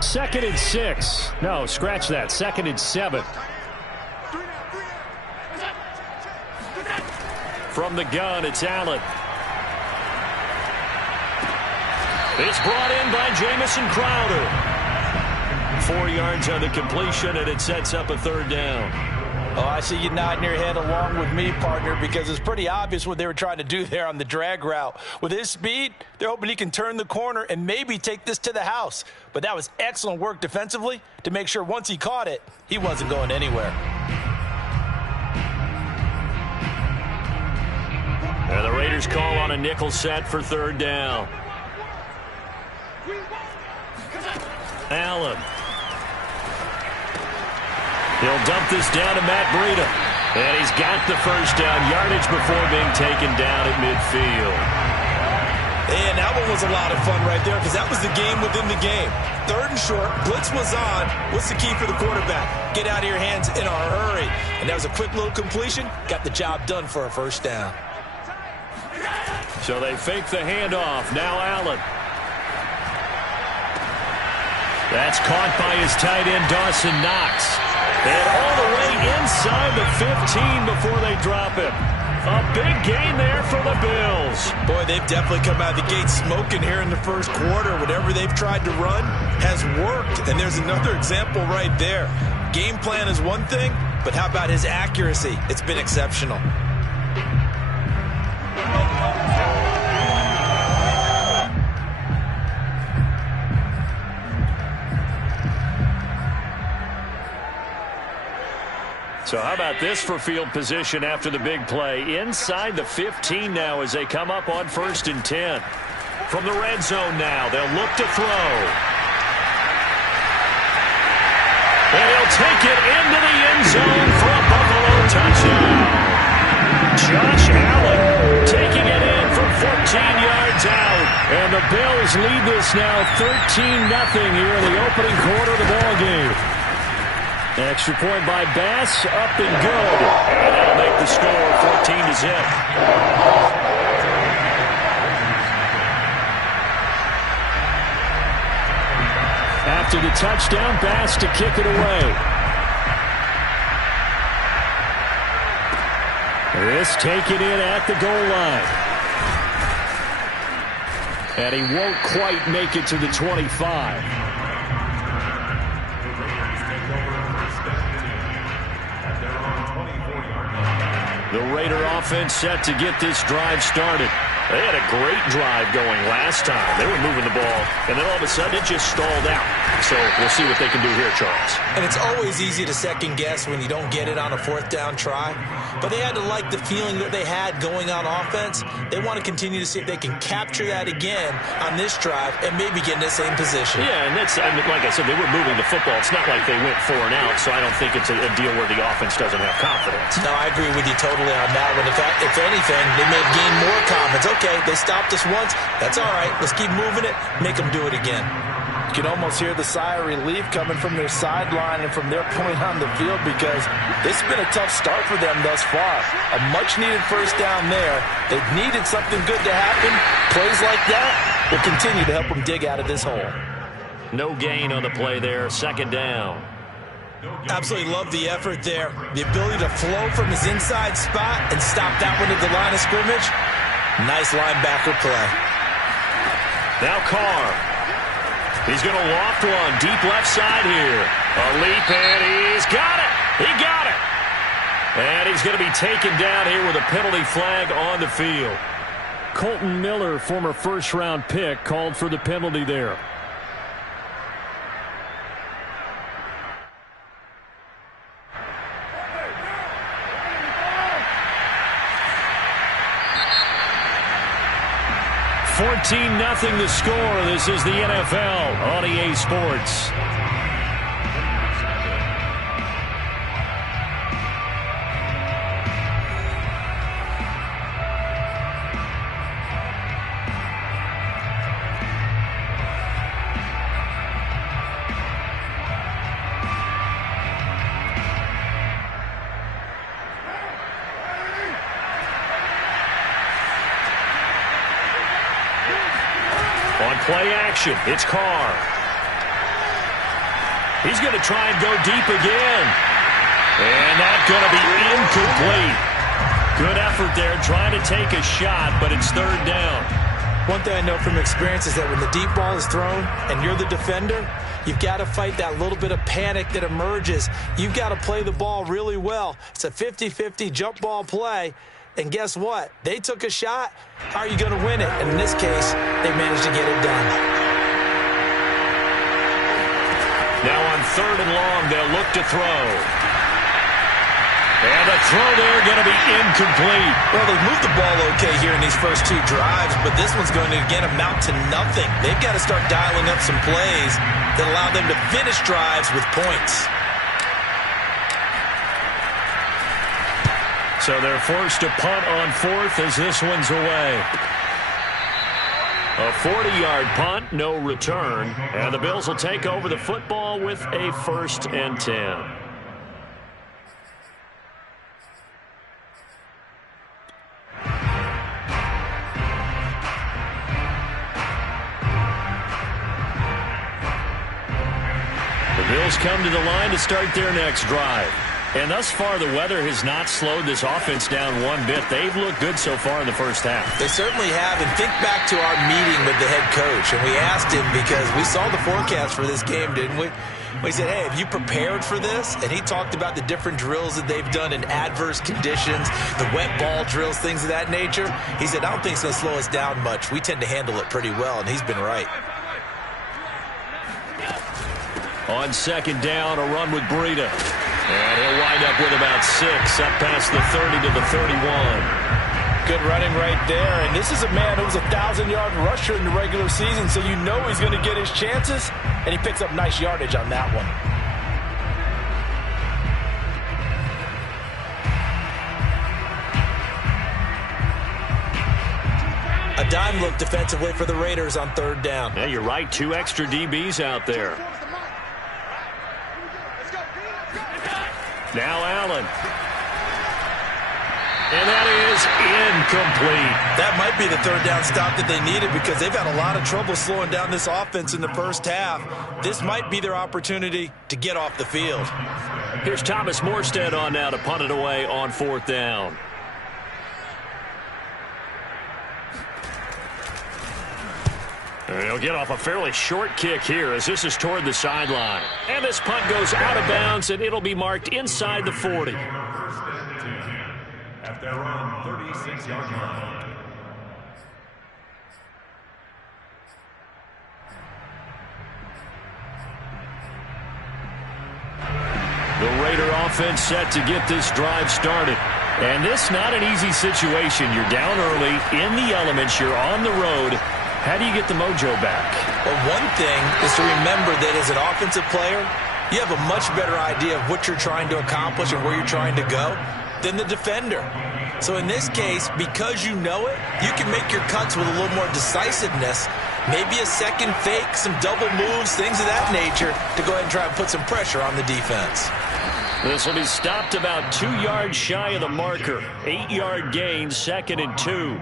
Second and 6. No, scratch that. Second and 7. From the gun, it's Allen. It's brought in by Jamison Crowder. 4 yards on the completion, and it sets up a third down. Oh, I see you nodding your head along with me, partner, because it's pretty obvious what they were trying to do there on the drag route. With his speed, they're hoping he can turn the corner and maybe take this to the house. But that was excellent work defensively to make sure once he caught it, he wasn't going anywhere. And the Raiders call on a nickel set for third down. Allen. He'll dump this down to Matt Breida. And he's got the first down yardage before being taken down at midfield. And that one was a lot of fun right there because that was the game within the game. Third and short, blitz was on. What's the key for the quarterback? Get out of your hands in a hurry. And that was a quick little completion. Got the job done for a first down. So they fake the handoff. Now Allen. That's caught by his tight end, Dawson Knox. And all the way inside the 15 before they drop him. A big gain there for the Bills. Boy, they've definitely come out of the gate smoking here in the first quarter. Whatever they've tried to run has worked. And there's another example right there. Game plan is one thing, but how about his accuracy? It's been exceptional. So how about this for field position after the big play? Inside the 15 now as they come up on 1st and 10. From the red zone now, they'll look to throw. And he'll take it into the end zone for a Buffalo touchdown. Josh Allen taking it in from 14 yards out. And the Bills lead this now 13-0 here in the opening quarter of the ballgame. Extra point by Bass, up and good. And that'll make the score 14-0. After the touchdown, Bass to kick it away. This taken in at the goal line. And he won't quite make it to the 25. The Raider offense set to get this drive started. They had a great drive going last time. They were moving the ball, and then all of a sudden it just stalled out. So we'll see what they can do here, Charles. And it's always easy to second guess when you don't get it on a 4th down try. But they had to like the feeling that they had going on offense. They want to continue to see if they can capture that again on this drive and maybe get in the same position. Yeah, and that's, I mean, like I said, they were moving the football. It's not like they went 4 and out, so I don't think it's a deal where the offense doesn't have confidence. No, I agree with you totally on that one. In fact, if anything, they may have gained more confidence. Okay, they stopped us once. That's all right. Let's keep moving it. Make them do it again. You can almost hear the sigh of relief coming from their sideline and from their point on the field because this has been a tough start for them thus far. A much-needed first down there. They've needed something good to happen. Plays like that will continue to help them dig out of this hole. No gain on the play there. 2nd down. Absolutely love the effort there. The ability to flow from his inside spot and stop that one at the line of scrimmage. Nice linebacker play. Now Carr. He's going to loft one deep left side here. A leap, and he's got it. He got it. And he's going to be taken down here with a penalty flag on the field. Colton Miller, former first-round pick, called for the penalty there. $14-0 the score. This is the NFL on EA Sports. play action. It's Carr. He's going to try and go deep again. And that's going to be incomplete. Good effort there trying to take a shot, but it's third down. One thing I know from experience is that when the deep ball is thrown and you're the defender, you've got to fight that little bit of panic that emerges. You've got to play the ball really well. It's a 50-50 jump ball play. And guess what? They took a shot. How are you going to win it? And in this case, they managed to get it done. Now on third and long, they'll look to throw. And the throw there going to be incomplete. Well, they've moved the ball okay here in these first two drives, but this one's going to, again, amount to nothing. They've got to start dialing up some plays that allow them to finish drives with points. So they're forced to punt on fourth as this one's away. A 40-yard punt, no return. And the Bills will take over the football with a 1st and 10. The Bills come to the line to start their next drive. And thus far, the weather has not slowed this offense down one bit. They've looked good so far in the first half. They certainly have. And think back to our meeting with the head coach. And we asked him because we saw the forecast for this game, didn't we? We said, hey, have you prepared for this? And he talked about the different drills that they've done in adverse conditions, the wet ball drills, things of that nature. He said, I don't think it's going to slow us down much. We tend to handle it pretty well, and he's been right. On second down, a run with Breida. And he'll wind up with about 6, up past the 30 to the 31. Good running right there. And this is a man who was a 1,000-yard rusher in the regular season, so you know he's going to get his chances. And he picks up nice yardage on that one. A dime look defensively for the Raiders on third down. Yeah, you're right. 2 extra DBs out there. Now Allen. And that is incomplete. That might be the third down stop that they needed because they've had a lot of trouble slowing down this offense in the first half. This might be their opportunity to get off the field. Here's Thomas Morstead on now to punt it away on 4th down. And he'll get off a fairly short kick here as this is toward the sideline. And this punt goes out of bounds, and it'll be marked inside the 40. At their own 36-yard line. The Raider offense set to get this drive started. And this not an easy situation. You're down early, in the elements, you're on the road. How do you get the mojo back? Well, one thing is to remember that as an offensive player, you have a much better idea of what you're trying to accomplish and where you're trying to go than the defender. So in this case, because you know it, you can make your cuts with a little more decisiveness, maybe a second fake, some double moves, things of that nature, to go ahead and try and put some pressure on the defense. This will be stopped about 2 yards shy of the marker. 8-yard gain, 2nd and 2.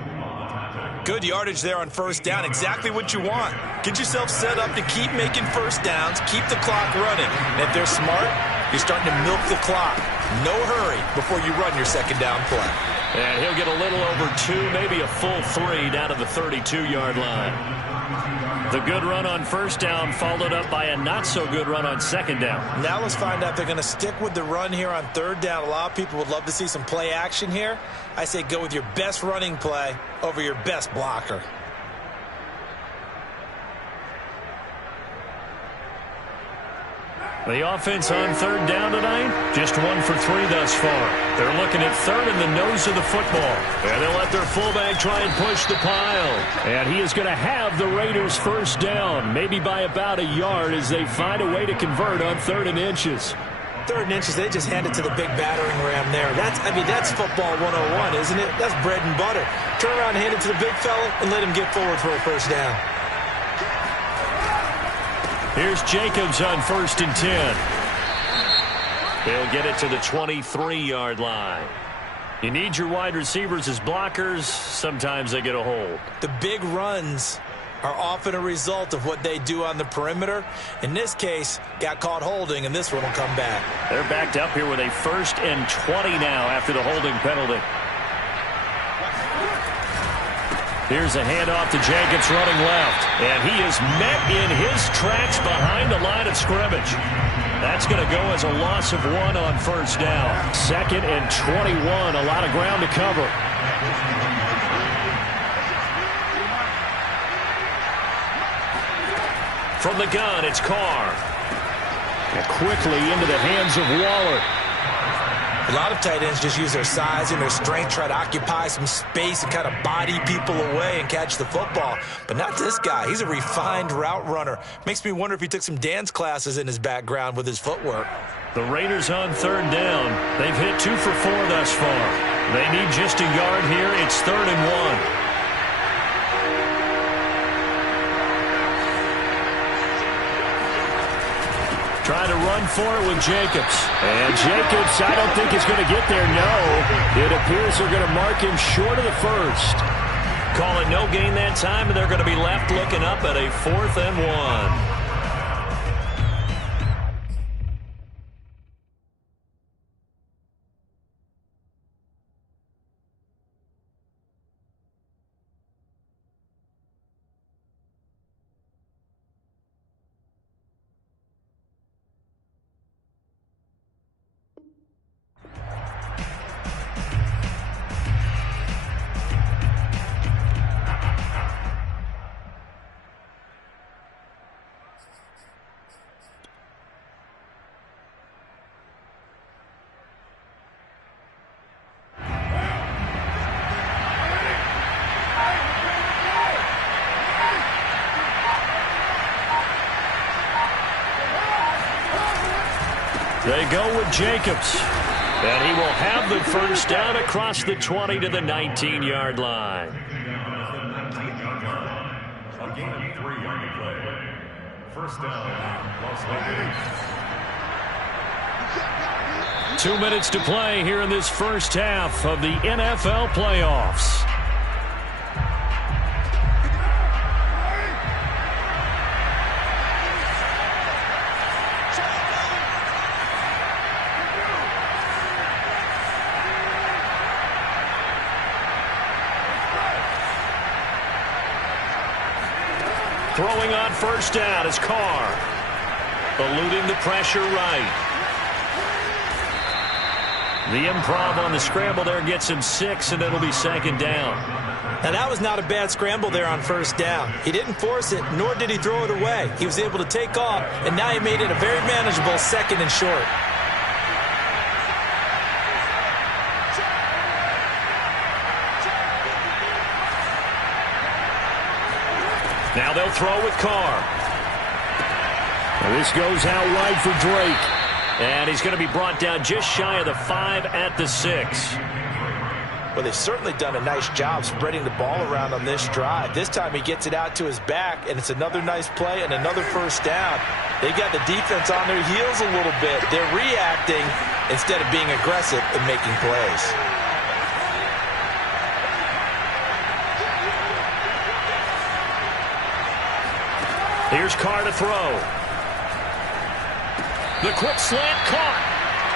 Good yardage there on first down. Exactly what you want. Get yourself set up to keep making first downs, keep the clock running. And if they're smart, you're starting to milk the clock. No hurry before you run your second down play. And he'll get a little over 2, maybe a full 3 down to the 32-yard line. The good run on first down followed up by a not-so-good run on second down. Now let's find out if they're going to stick with the run here on third down. A lot of people would love to see some play action here. I say go with your best running play over your best blocker. The offense on third down tonight, just 1 for 3 thus far. They're looking at third in the nose of the football. And they'll let their fullback try and push the pile. And he is going to have the Raiders first down, maybe by about a yard as they find a way to convert on 3rd and inches. 3rd and inches, they just hand it to the big battering ram there. That's football 101, isn't it? That's bread and butter. Turn around and hand it to the big fella and let him get forward for a first down. Here's Jacobs on 1st and 10. He'll get it to the 23-yard line. You need your wide receivers as blockers. Sometimes they get a hold. The big runs are often a result of what they do on the perimeter. In this case, got caught holding, and this one will come back. They're backed up here with a 1st and 20 now after the holding penalty. Here's a handoff to Jacobs running left. And he is met in his tracks behind the line of scrimmage. That's going to go as a loss of 1 on 1st down. 2nd and 21. A lot of ground to cover. From the gun, it's Carr. And quickly into the hands of Waller. A lot of tight ends just use their size and their strength, try to occupy some space and kind of body people away and catch the football. But not this guy. He's a refined route runner. Makes me wonder if he took some dance classes in his background with his footwork. The Raiders on 3rd down. They've hit 2 for 4 thus far. They need just a yard here. It's 3rd and 1. Trying to run for it with Jacobs. And Jacobs, I don't think is going to get there. No. It appears they're going to mark him short of the 1st. Call it no gain that time, and they're going to be left looking up at a 4th and 1. They go with Jacobs. And he will have the 1st down across the 20 to the 19-yard line. A gain of 3 on the play. 1st down, Las Vegas. 2 minutes to play here in this 1st half of the NFL playoffs. Throwing on 1st down is Carr. Eluding the pressure right. The improv on the scramble there gets him 6, and it'll be 2nd down. Now, that was not a bad scramble there on 1st down. He didn't force it, nor did he throw it away. He was able to take off, and now he made it a very manageable 2nd and short. Now they'll throw with Carr. And this goes out wide for Drake. And he's going to be brought down just shy of the 5 at the 6. Well, they've certainly done a nice job spreading the ball around on this drive. This time he gets it out to his back, and it's another nice play and another 1st down. They got the defense on their heels a little bit. They're reacting instead of being aggressive and making plays. Here's Carr to throw. The quick slant caught.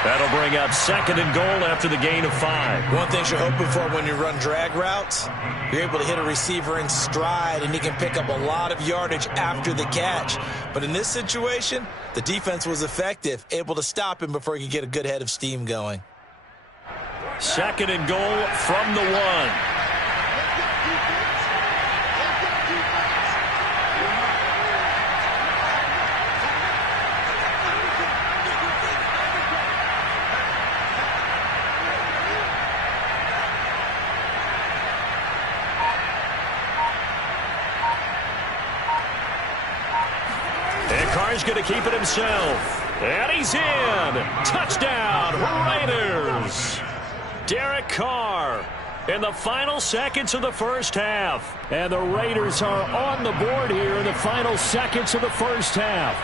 That'll bring up 2nd and goal after the gain of 5. One thing you're hoping for when you run drag routes, you're able to hit a receiver in stride, and he can pick up a lot of yardage after the catch. But in this situation, the defense was effective, able to stop him before he could get a good head of steam going. 2nd and goal from the 1. Carr's going to keep it himself. And he's in. Touchdown, Raiders. Derek Carr in the final seconds of the 1st half. And the Raiders are on the board here in the final seconds of the 1st half.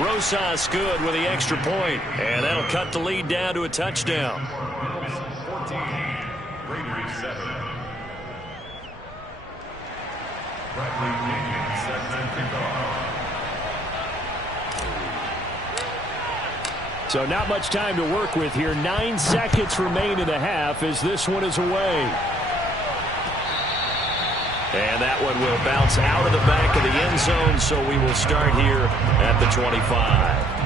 Rosas good with the extra point, and that'll cut the lead down to a touchdown. 14, Raiders 7. Bradley Jenkins sets and kickoff. So not much time to work with here. 9 seconds remain in the half as this one is away. And that one will bounce out of the back of the end zone, so we will start here at the 25.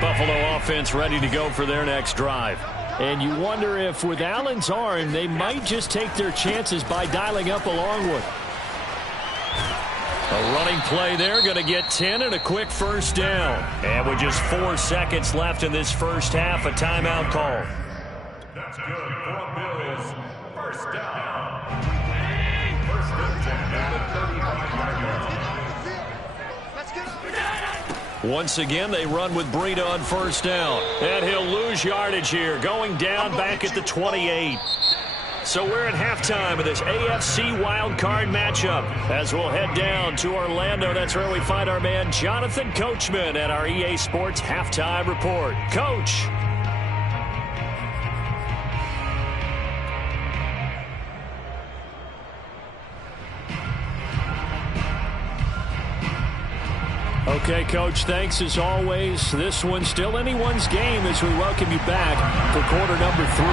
Buffalo offense ready to go for their next drive. And you wonder if with Allen's arm, they might just take their chances by dialing up a long one. A running play there, going to get 10 and a quick first down. And with just 4 seconds left in this first half, a timeout call. That's good for Bills. First down. First and 10 at the 35-yard line. Once again, they run with Breida on first down. And he'll lose yardage here, going down back at the 28. So we're at halftime of this AFC wildcard matchup. As we'll head down to Orlando, that's where we find our man Jonathan Coachman at our EA Sports Halftime Report. Coach. Okay, Coach, thanks as always. This one's still anyone's game as we welcome you back for quarter number 3.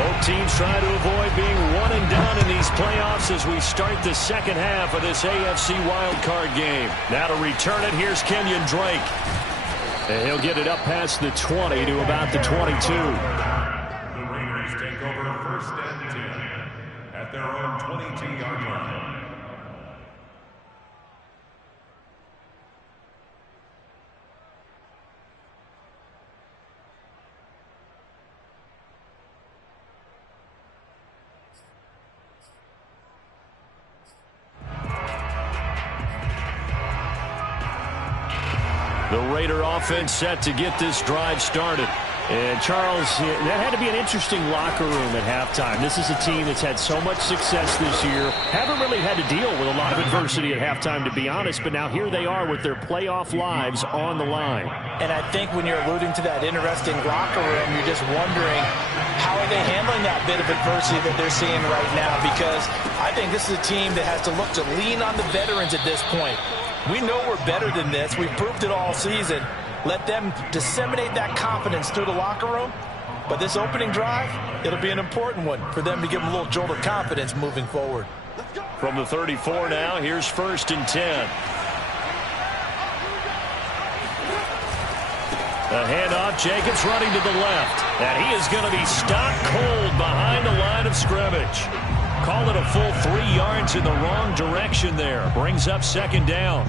Both teams try to avoid being one and done in these playoffs as we start the second half of this AFC wildcard game. Now to return it, here's Kenyon Drake. And he'll get it up past the 20 to about the 22. The Raiders take over first and 10 at their own 22-yard line. The Raider offense set to get this drive started. And, Charles, that had to be an interesting locker room at halftime. This is a team that's had so much success this year. Haven't really had to deal with a lot of adversity at halftime, to be honest. But now here they are with their playoff lives on the line. And I think when you're alluding to that interesting locker room, you're just wondering how are they handling that bit of adversity that they're seeing right now? Because I think this is a team that has to look to lean on the veterans at this point. We know we're better than this. We've proved it all season. Let them disseminate that confidence through the locker room. But this opening drive, it'll be an important one for them to give them a little jolt of confidence moving forward. From the 34 now, here's first and 10. A handoff, Jacobs running to the left. And he is going to be stopped cold behind the line of scrimmage. Call it a full 3 yards in the wrong direction there. Brings up second down.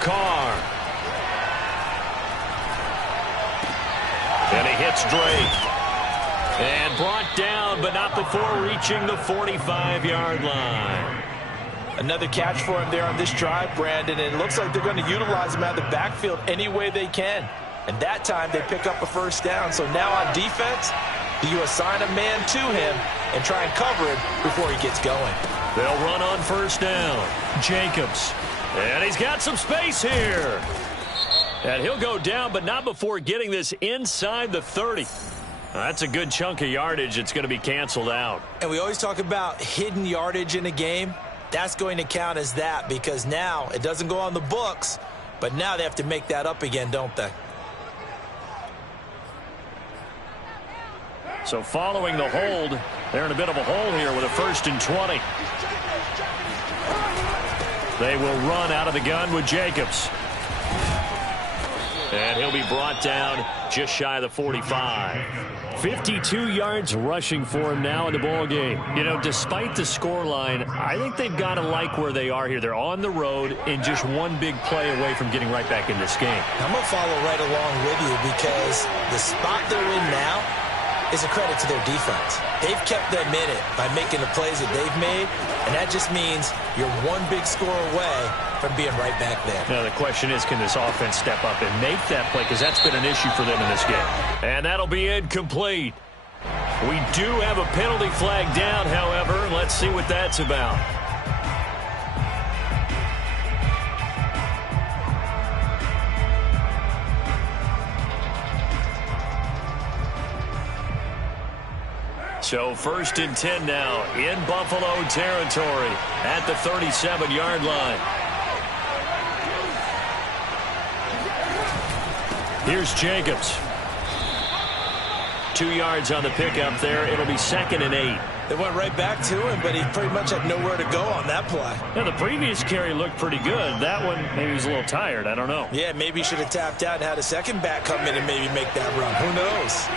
Carr. And he hits Drake. And brought down, but not before reaching the 45-yard line. Another catch for him there on this drive, Brandon, and it looks like they're going to utilize him out of the backfield any way they can. And that time they pick up a first down. So now on defense, do you assign a man to him and try and cover him before he gets going? They'll run on first down. Jacobs. And he's got some space here. And he'll go down, but not before getting this inside the 30. That's a good chunk of yardage. It's going to be canceled out. And we always talk about hidden yardage in a game. That's going to count as that because now it doesn't go on the books, but now they have to make that up again, don't they? So following the hold, they're in a bit of a hole here with a first and 20. They will run out of the gun with Jacobs. And he'll be brought down just shy of the 45. 52 yards rushing for him now in the ball game. You know, despite the scoreline, I think they've got to like where they are here. They're on the road and just one big play away from getting right back in this game. I'm going to follow right along with you because the spot they're in now is a credit to their defense. They've kept them in it by making the plays that they've made, and that just means you're one big score away from being right back there. Now, the question is, can this offense step up and make that play? Because that's been an issue for them in this game. And that'll be incomplete. We do have a penalty flag down, however. Let's see what that's about. So 1st and 10 now in Buffalo territory at the 37-yard line. Here's Jacobs. 2 yards on the pickup there. It'll be 2nd and 8. They went right back to him, but he pretty much had nowhere to go on that play. Now, the previous carry looked pretty good. That one, maybe he was a little tired. I don't know. Yeah, maybe he should have tapped out and had a second back come in and maybe make that run. Who knows?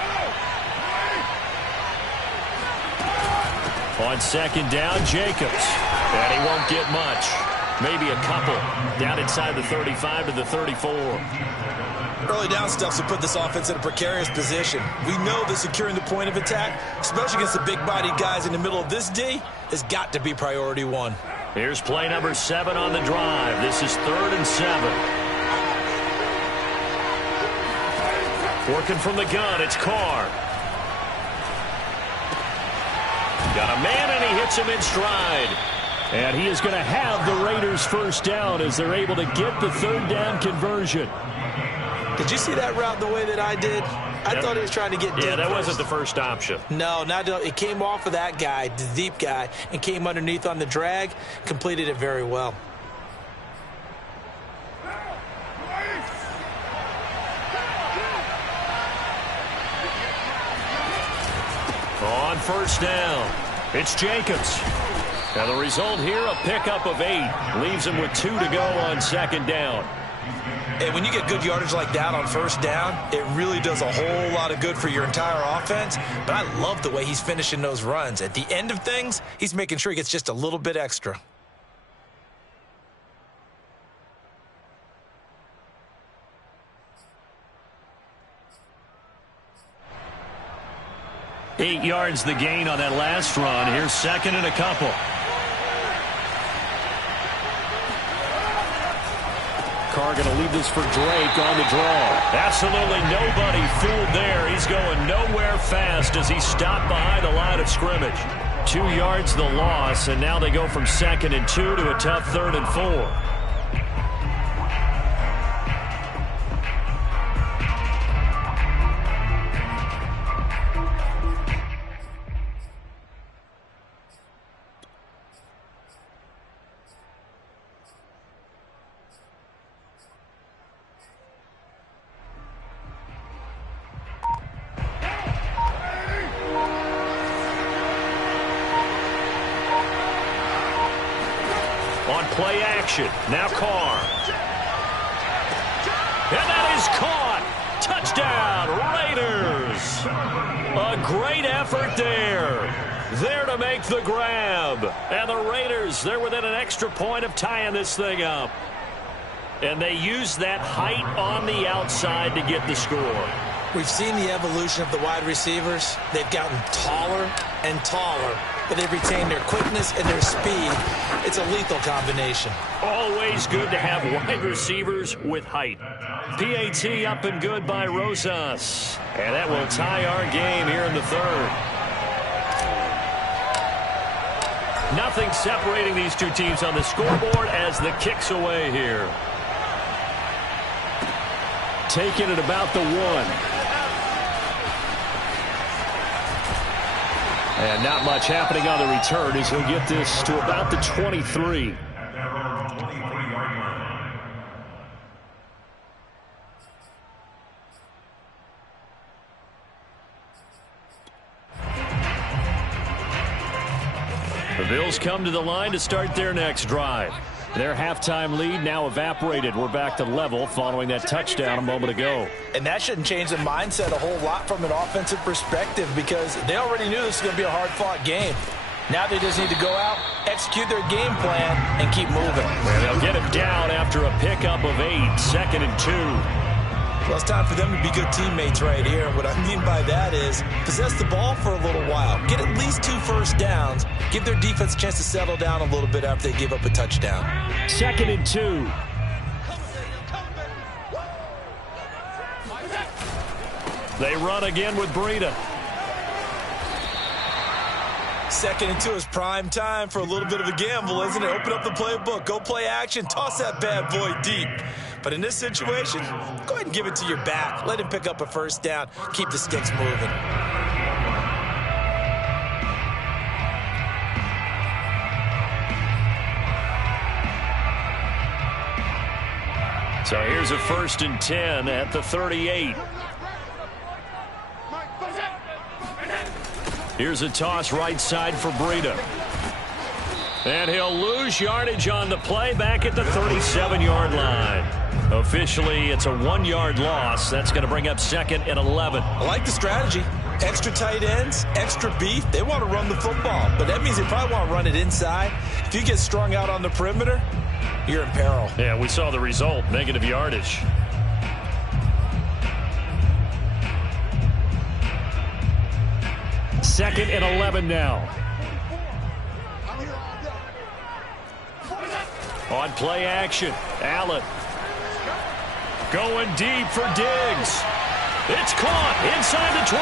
On 2nd down, Jacobs. And he won't get much. Maybe a couple. Down inside the 35 to the 34. Early down stuff to put this offense in a precarious position. We know that securing the point of attack, especially against the big-bodied guys in the middle of this D, has got to be priority one. Here's play number 7 on the drive. This is 3rd and 7. Working from the gun, it's Carr. Got a man, and he hits him in stride. And he is going to have the Raiders first down as they're able to get the 3rd down conversion. Did you see that route the way that I did? I thought he was trying to get deep. Yeah, that wasn't the first option. No, it came off of that guy, the deep guy, and came underneath on the drag, completed it very well. On 1st down, it's Jacobs. Now the result here, a pickup of 8. Leaves him with 2 to go on 2nd down. And when you get good yardage like that on 1st down, it really does a whole lot of good for your entire offense. But I love the way he's finishing those runs. At the end of things, he's making sure he gets just a little bit extra. Eight yards the gain on that last run. Here's 2nd and a couple. Carr going to leave this for Drake on the draw. Absolutely nobody fooled there. He's going nowhere fast as he stopped behind the line of scrimmage. 2 yards the loss, and now they go from 2nd and 2 to a tough 3rd and 4. On play action, now Carr. And that is caught. Touchdown, Raiders. A great effort there. There to make the grab. And the Raiders, they're within an extra point of tying this thing up. And they use that height on the outside to get the score. We've seen the evolution of the wide receivers. They've gotten taller and taller, but they've retained their quickness and their speed. It's a lethal combination. Always good to have wide receivers with height. PAT up and good by Rosas. And that will tie our game here in the 3rd. Nothing separating these two teams on the scoreboard as the kick's away here. Taking it about the 1. And not much happening on the return as he'll get this to about the 23. The Bills come to the line to start their next drive. Their halftime lead now evaporated. We're back to level following that touchdown a moment ago. And that shouldn't change the mindset a whole lot from an offensive perspective because they already knew this was going to be a hard-fought game. Now they just need to go out, execute their game plan, and keep moving. And they'll get him down after a pickup of 8, 2nd and 2. Well, it's time for them to be good teammates right here. And what I mean by that is possess the ball for a little while. Get at least 2 first downs. Give their defense a chance to settle down a little bit after they give up a touchdown. 2nd and 2. They run again with Breida. 2nd and 2 is prime time for a little bit of a gamble, isn't it? Open up the playbook. Go play action. Toss that bad boy deep. But in this situation, go ahead and give it to your back. Let him pick up a first down. Keep the sticks moving. So here's a 1st and 10 at the 38. Here's a toss right side for Breida. And he'll lose yardage on the play back at the 37-yard line. Officially, it's a 1-yard loss. That's going to bring up 2nd and 11. I like the strategy. Extra tight ends, extra beef. They want to run the football, but that means they probably want to run it inside. If you get strung out on the perimeter, you're in peril. Yeah, we saw the result, negative yardage. Second and 11 now. On play action, Allen. Going deep for Diggs. It's caught inside the 25.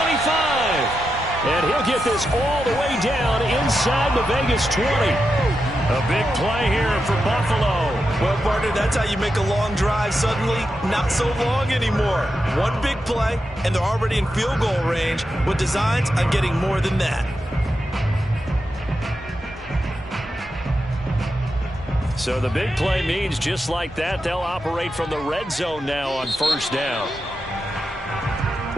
And he'll get this all the way down inside the Vegas 20. A big play here for Buffalo. Well, partner, that's how you make a long drive suddenly not so long anymore. One big play, and they're already in field goal range with designs on getting more than that. So the big play means just like that, they'll operate from the red zone now on 1st down.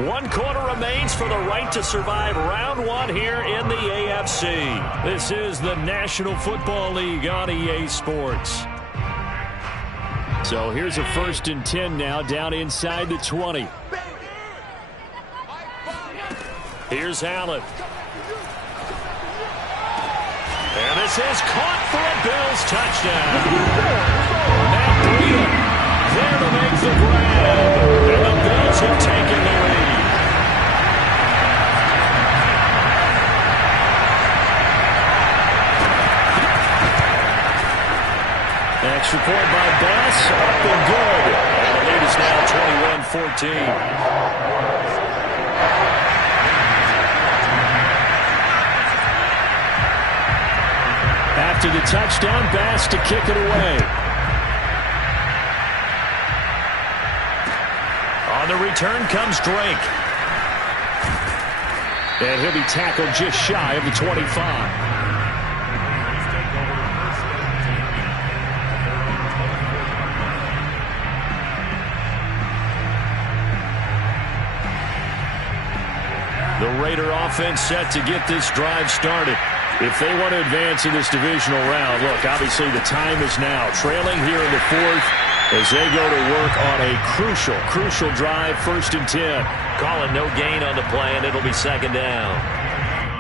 1 quarter remains for the right to survive round 1 here in the AFC. This is the National Football League on EA Sports. So here's a 1st and 10 now down inside the 20. Here's Allen. And this is caught for a Bills touchdown. Matt Breida there to make the grab. And the Bills have taken the lead. Extra point by Bass, up and good. And the lead is now 21-14. After the touchdown, Bass to kick it away. On the return comes Drake. And he'll be tackled just shy of the 25. The Raider offense set to get this drive started. If they want to advance in this divisional round, look, obviously the time is now. Trailing here in the 4th as they go to work on a crucial drive, 1st and 10. Calling no gain on the play, and it'll be 2nd down.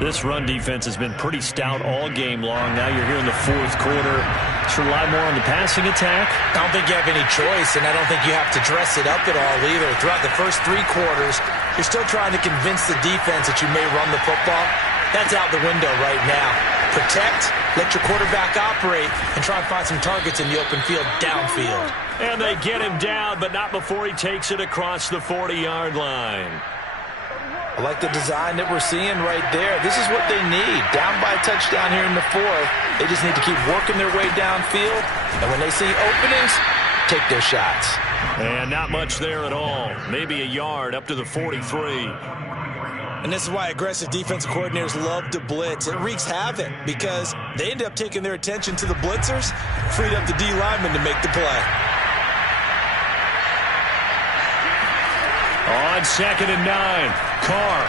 This run defense has been pretty stout all game long. Now you're here in the 4th quarter. Should rely more on the passing attack. I don't think you have any choice, and I don't think you have to dress it up at all either. Throughout the first 3 quarters, you're still trying to convince the defense that you may run the football. That's out the window right now. Protect, let your quarterback operate, and try and find some targets in the open field downfield. And they get him down, but not before he takes it across the 40-yard line. I like the design that we're seeing right there. This is what they need. Down by a touchdown here in the 4th. They just need to keep working their way downfield. And when they see openings, take their shots. And not much there at all. Maybe a yard up to the 43. And this is why aggressive defensive coordinators love to blitz. It wreaks havoc because they end up taking their attention to the blitzers, freed up the D lineman to make the play. On 2nd and 9, Carr.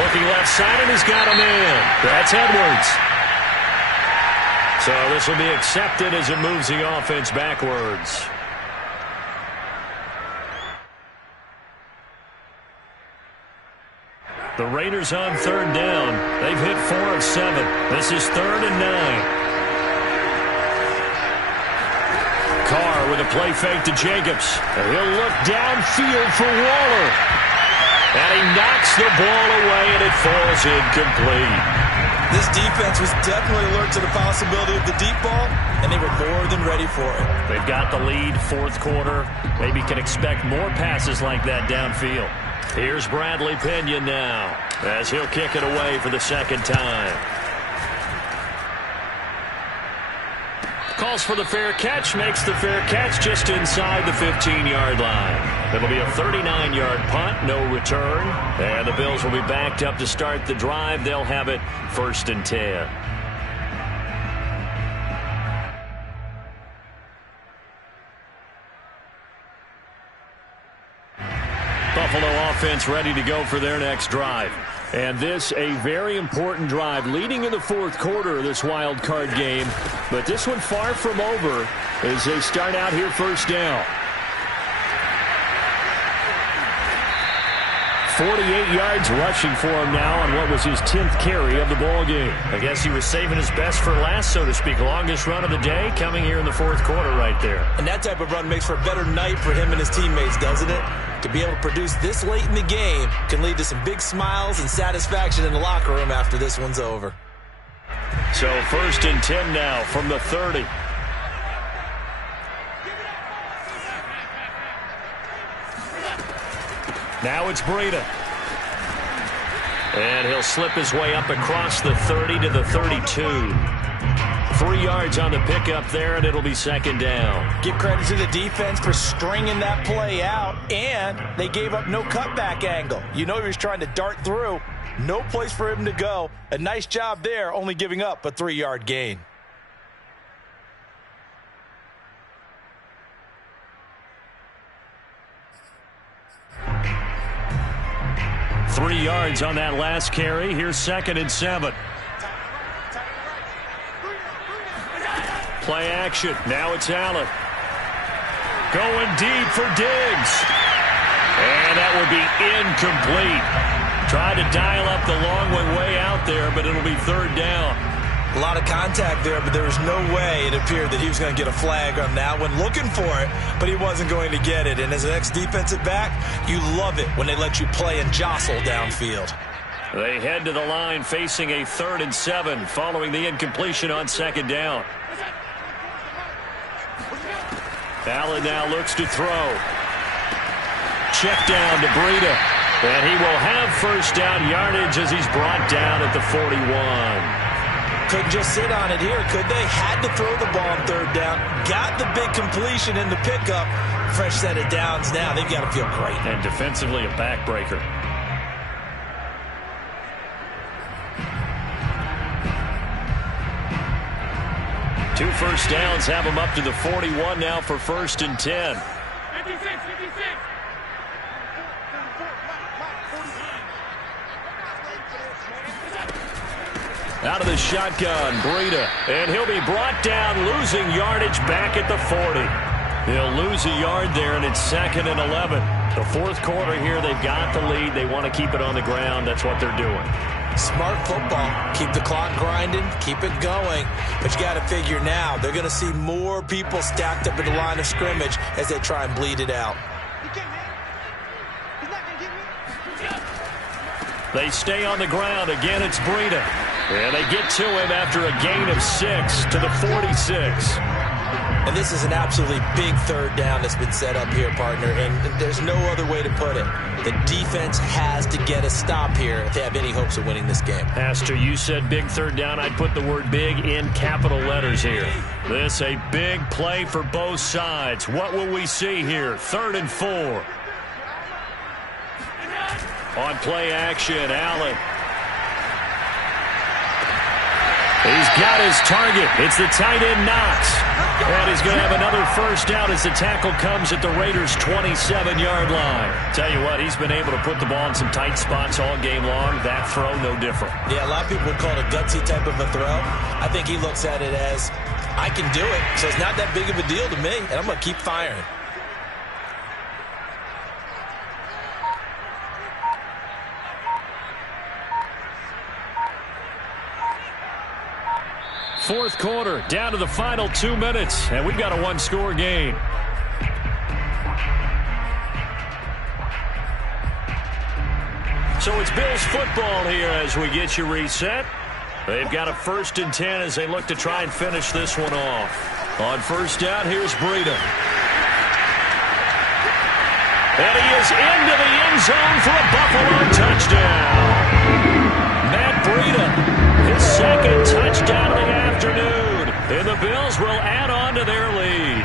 Looking left side, and he's got him in. That's Edwards. So this will be accepted as it moves the offense backwards. The Raiders on third down. They've hit 4 of 7. This is 3rd and 9. Carr with a play fake to Jacobs. And he'll look downfield for Waller. And he knocks the ball away, and it falls incomplete. This defense was definitely alert to the possibility of the deep ball, and they were more than ready for it. They've got the lead, 4th quarter. Maybe can expect more passes like that downfield. Here's Bradley Pinion now, as he'll kick it away for the 2nd time. Calls for the fair catch, makes the fair catch just inside the 15-yard line. It'll be a 39-yard punt, no return. And the Bills will be backed up to start the drive. They'll have it 1st and 10. Buffalo offense ready to go for their next drive. And this a very important drive leading in the 4th quarter of this wild card game. But this one far from over as they start out here 1st down. 48 yards rushing for him now on what was his 10th carry of the ball game. I guess he was saving his best for last, so to speak. Longest run of the day coming here in the 4th quarter right there. And that type of run makes for a better night for him and his teammates, doesn't it? To be able to produce this late in the game can lead to some big smiles and satisfaction in the locker room after this one's over. So 1st and 10 now from the 30. Now it's Breida. And he'll slip his way up across the 30 to the 32. 3 yards on the pickup there, and it'll be 2nd down. Give credit to the defense for stringing that play out, and they gave up no cutback angle. You know he was trying to dart through. No place for him to go. A nice job there, only giving up a 3-yard gain. Three yards on that last carry. Here's 2nd and 7. Play action. Now it's Allen. Going deep for Diggs. And that will be incomplete. Tried to dial up the long one way out there, but it'll be 3rd down. A lot of contact there, but there was no way it appeared that he was going to get a flag on that one. Looking for it, but he wasn't going to get it. And as an ex-defensive back, you love it when they let you play and jostle downfield. They head to the line facing a 3rd and 7 following the incompletion on 2nd down. Allen now looks to throw. Check down to Breida. And he will have 1st down yardage as he's brought down at the 41. Couldn't just sit on it here, could they? Had to throw the ball on 3rd down. Got the big completion in the pickup. Fresh set of downs now. They've got to feel great. And defensively a backbreaker. Two 1st downs have him up to the 41 now for 1st and 10. 56. Out of the shotgun, Breida. And he'll be brought down, losing yardage back at the 40. He'll lose a yard there, and it's 2nd and 11. The 4th quarter here, they've got the lead. They want to keep it on the ground. That's what they're doing. Smart football. Keep the clock grinding. Keep it going. But you got to figure now, they're going to see more people stacked up at the line of scrimmage as they try and bleed it out. They stay on the ground. Again, it's Breida. And they get to him after a gain of 6 to the 46. And this is an absolutely big 3rd down that's been set up here, partner. And there's no other way to put it. The defense has to get a stop here if they have any hopes of winning this game. Pastor, you said big 3rd down. I'd put the word big in capital letters here. This a big play for both sides. What will we see here? 3rd and 4. On play action, Allen. He's got his target. It's the tight end, Knox. And he's going to have another first down as the tackle comes at the Raiders' 27-yard line. Tell you what, he's been able to put the ball in some tight spots all game long. That throw, no different. Yeah, a lot of people would call it a gutsy type of a throw. I think he looks at it as, I can do it, so it's not that big of a deal to me, and I'm going to keep firing. Fourth quarter, down to the final 2 minutes, and we've got a one-score game. So it's Bills football here as we get you reset. They've got a 1st and 10 as they look to try and finish this one off. On first down, here's Breida. And he is into the end zone for a Buffalo touchdown. Matt Breida, his 2nd touchdown of the afternoon. And the Bills will add on to their lead.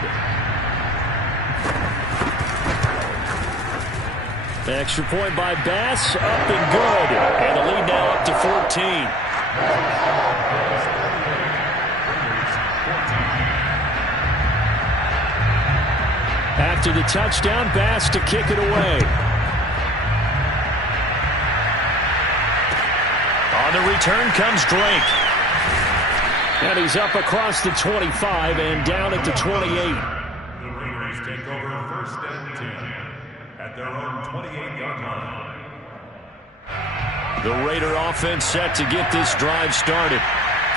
Extra point by Bass, up and good. And the lead now up to 14. After the touchdown, Bass to kick it away. On the return comes Drake. And he's up across the 25 and down at the 28. The Raiders take over 1st and 10 at their own 28-yard line. The Raider offense set to get this drive started.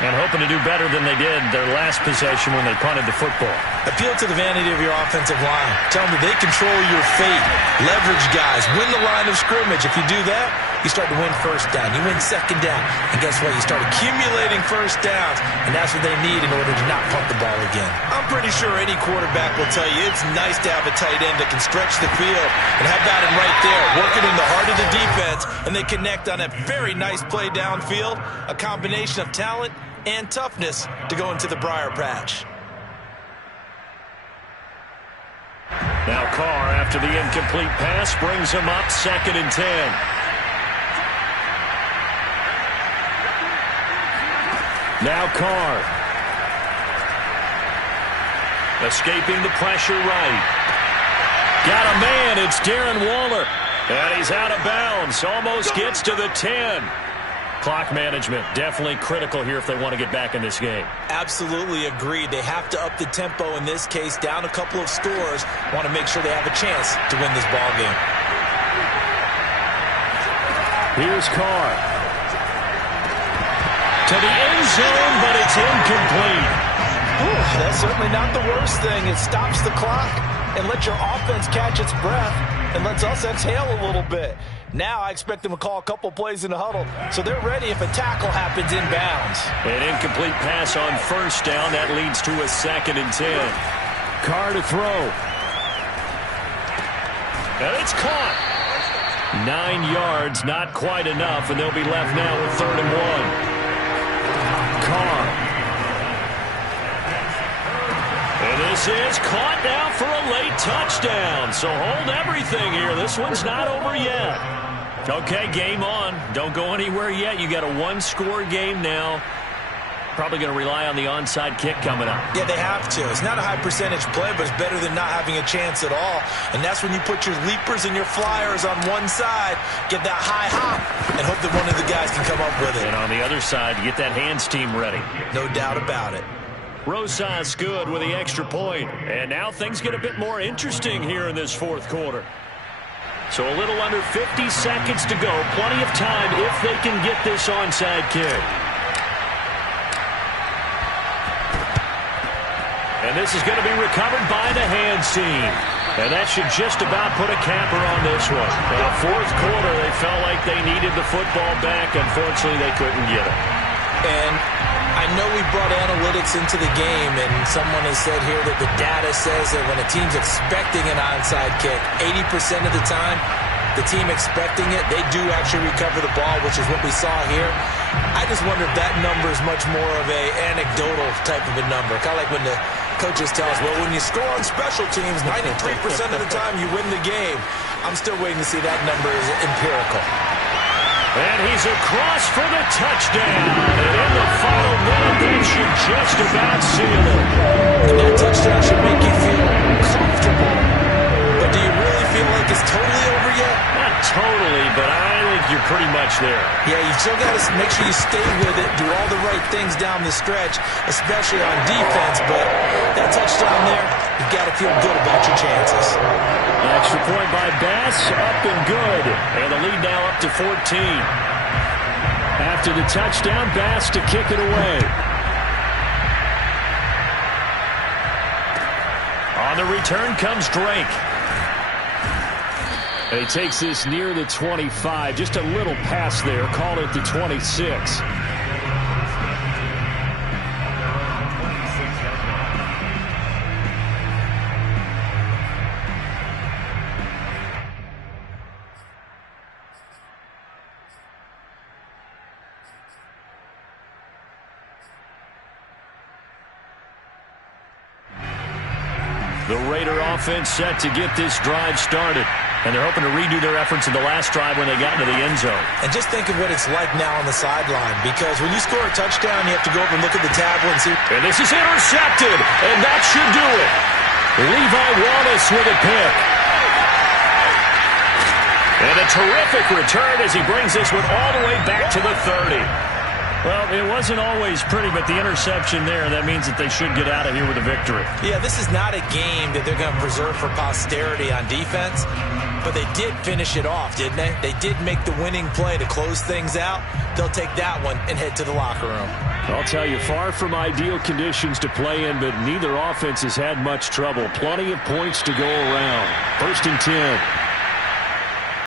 And hoping to do better than they did their last possession when they punted the football. Appeal to the vanity of your offensive line. Tell them they control your fate. Leverage guys. Win the line of scrimmage. If you do that, you start to win first down. You win second down. And guess what? You start accumulating first downs. And that's what they need in order to not punt the ball again. I'm pretty sure any quarterback will tell you it's nice to have a tight end that can stretch the field. And how about him right there, working in the heart of the defense. And they connect on a very nice play downfield. A combination of talent and toughness to go into the briar patch. Now Carr, after the incomplete pass, brings him up 2nd and 10. Now Carr. Escaping the pressure right. Got a man, it's Darren Waller. And he's out of bounds, almost gets to the 10. Clock management, definitely critical here if they want to get back in this game. Absolutely agreed. They have to up the tempo in this case, down a couple of scores. Want to make sure they have a chance to win this ball game. Here's Carr. To the end zone, but it's incomplete. Ooh, that's certainly not the worst thing. It stops the clock and lets your offense catch its breath and lets us exhale a little bit. Now I expect them to call a couple plays in the huddle, so they're ready if a tackle happens inbounds. An incomplete pass on first down. That leads to a 2nd and 10. Carr to throw. And it's caught. 9 yards, not quite enough, and they'll be left now with 3rd and 1. Carr. And this is caught now for a late touchdown. So hold everything here. This one's not over yet. Okay, game on. Don't go anywhere yet. You got a one-score game now. Probably going to rely on the onside kick coming up. Yeah, they have to. It's not a high percentage play, but it's better than not having a chance at all. And that's when you put your leapers and your flyers on one side, get that high hop, and hope that one of the guys can come up with it. And on the other side, get that hands team ready. No doubt about it. Rosas good with the extra point. And now things get a bit more interesting here in this 4th quarter. So a little under 50 seconds to go. Plenty of time if they can get this onside kick. And this is going to be recovered by the hands team. And that should just about put a capper on this one. Now, 4th quarter, they felt like they needed the football back. Unfortunately, they couldn't get it. And I know we brought analytics into the game, and someone has said here that the data says that when a team's expecting an onside kick, 80% of the time, the team expecting it, they do actually recover the ball, which is what we saw here. I just wonder if that number is much more of a anecdotal type of a number. Kind of like when the coaches tell us, well, when you score on special teams, 93% of the time you win the game. I'm still waiting to see that number is empirical. And he's across for the touchdown. And in the final minute, that should just about seal it. And that touchdown should make you feel comfortable. But do you really feel like it's totally over yet? Not totally, but I think you're pretty much there. Yeah, you still got to make sure you stay with it, do all the right things down the stretch, especially on defense. But that touchdown there, you've got to feel good about your chances. Extra point by Bass, up and good. And the lead now up to 14. After the touchdown, Bass to kick it away. On the return comes Drake. And he takes this near the 25. Just a little pass there. Call it the 26. The Raider offense set to get this drive started. And they're hoping to redo their efforts in the last drive when they got into the end zone. And just think of what it's like now on the sideline, because when you score a touchdown, you have to go over and look at the tablet and see. And this is intercepted, and that should do it. Levi Wallace with a pick. And a terrific return as he brings this one all the way back to the 30. Well, it wasn't always pretty, but the interception there, that means that they should get out of here with a victory. Yeah, this is not a game that they're going to preserve for posterity on defense, but they did finish it off, didn't they? They did make the winning play to close things out. They'll take that one and head to the locker room. I'll tell you, far from ideal conditions to play in, but neither offense has had much trouble. Plenty of points to go around. 1st and 10.